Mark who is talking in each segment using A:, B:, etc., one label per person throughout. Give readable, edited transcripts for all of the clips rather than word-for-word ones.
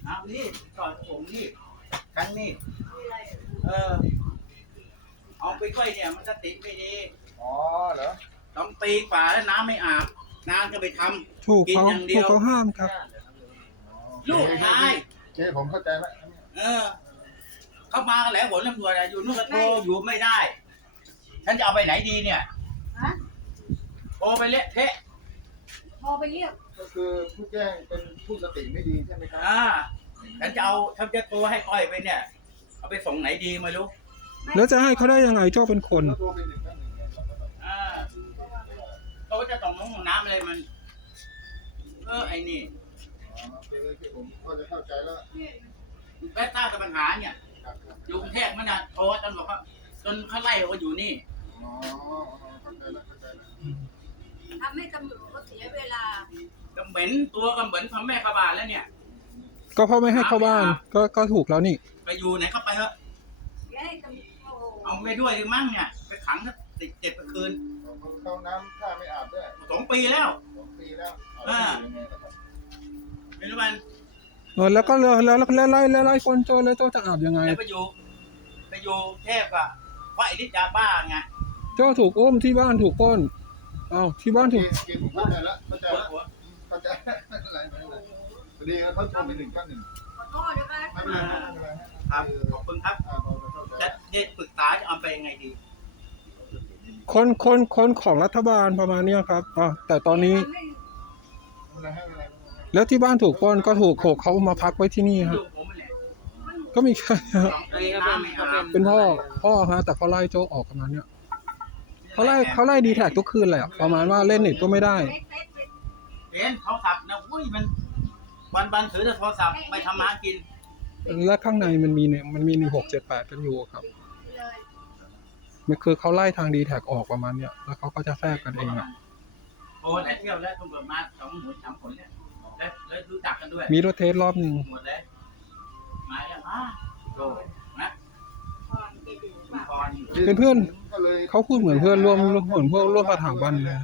A: เอานี่ก่อนผมนี่ครั้งนี้เอาไปค่อยเนี่ยมันสติไม่ดี
B: อ๋อเหรอ
A: ต้องปีกว่าแล้วน้ำไม่อาบน้ำจะไปทำ
C: ถูก
A: กิน
C: เขา
A: อย่างเดี
C: ถู
A: ย
C: ก
A: ว
C: เขาห้ามครับ
A: ลูกชาย
B: เจ๊ผมเข้าใจแล้ว
A: เข้ามากันแล้วผลตำรวจอยู่นู่นก็โทรอยู่ไม่ได้ฉันจะเอาไปไหนดีเนี่ยโทรไปเละเทะ
D: พอไปเรียก
B: ก็คือผู้แจ้งเป็นผู้สติไม่ดีใช่ไหมครับ
A: ฉันจะโทรให้ก้อยไปเนี่ยเอาไปส่งไหนดีไม่รู้
C: แล้วจะให้เขาได้ยังไงเจ้าเป็นคน
B: โทรไป1 9 1
A: เขาจะส่งน้ำอะไรมันไอ้นี่
B: คือผมก็จะเข้าใจแล้ว
A: แม่ต้ากับปัญหาเนี่ยอยู่กรุงเทพมันนะโทรจนบอกว่าจนเขาไล่ว่าอยู่นี่
B: เข้าใจแล้ว
D: ทำให้ตำรวจก็เสียเวลา
A: ก็เหม็นตัวก็เหมือนพ่อแม่กระบาลแล้วเนี่ย
C: ก็เพราะไม่ให้เข้าบ้านก็ถูกแล้วนี่
A: ไปอยู่ไหนก็ไปเถอะเอาไปด้วยหรือมั่งเนี่ยไปขังติด7 คืน
B: เข้าน้ำท่าไม่อาบด้วย
A: 2 ปีแล้วไม่รู้มัน
C: แล้วก็แล้วไล่คนโจรแล้วโจจะอาบยังไง
A: ไปอยู่เทพอะเพราะไอ้นิจาบ้าไง
C: โจถูกอุ้มที่บ้านถูกป้นที่บ้านถูก
B: เข้าใจแล้วไม่เป็นไรพอดีเขาโทรไป1 9 1
D: ขอโทษด้วย
B: ไม่เป็นไร
A: ครับขอบคุณครับจะปรึกษาจะเอาไปยังไงดี
C: คนของรัฐบาลประมาณนี้ครับแต่ตอนนี้แล้วที่บ้านถูกปล้นก็ถูกเขามาพักไว้ที่นี่ครับก็มีแค่เป็นพ่อฮะแต่เขาไล่โจออกประมาณนี้เขาไล่ดีแท็กทุกคืนเลยประมาณว่าเล่นเน็ตก็ไม่ได้
A: โทรศัพท์นะอุ้ยมันวันถือแต่โทรศัพท์ไปทำมากิน
C: และข้างในมันมี1678กันอยู่ครับมันคือเขาไล่ทางดีแท็กออกประมาณเนี้ยแล้วเขาก็จะแทรกกันเอง
A: โอ้แต่เที่ยวแล้วตำรวจมา2 คนเนี่ยแล้วรู้จักกันด้วย
C: มีรถเทสรอบหนึ่ง
A: หมดเลยมาแล้วโดนะ
C: เป็นเพื่อนเขาพูดเหมือนเพื่อนร่วมสถาบันเลย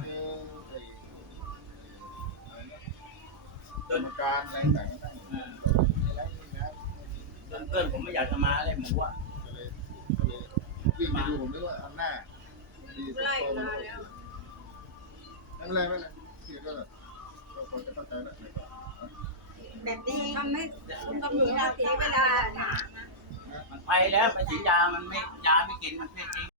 B: การอะไรต่าง
A: เพื่อนผมไม่อยากจะมาอะไรหมูอ่ะ
B: วิ่งมาดูผมด้วยว่าหน้า
D: ไล่มาแล้ว
B: ไม่เป็นไรพี่ก็คนจะเข้าใจแล้ว
D: แบบนี้ทำให้ตำรวจเสียเวลา
A: มันไปแล้วไปฉีดยามันไม่กินมันไม่กิน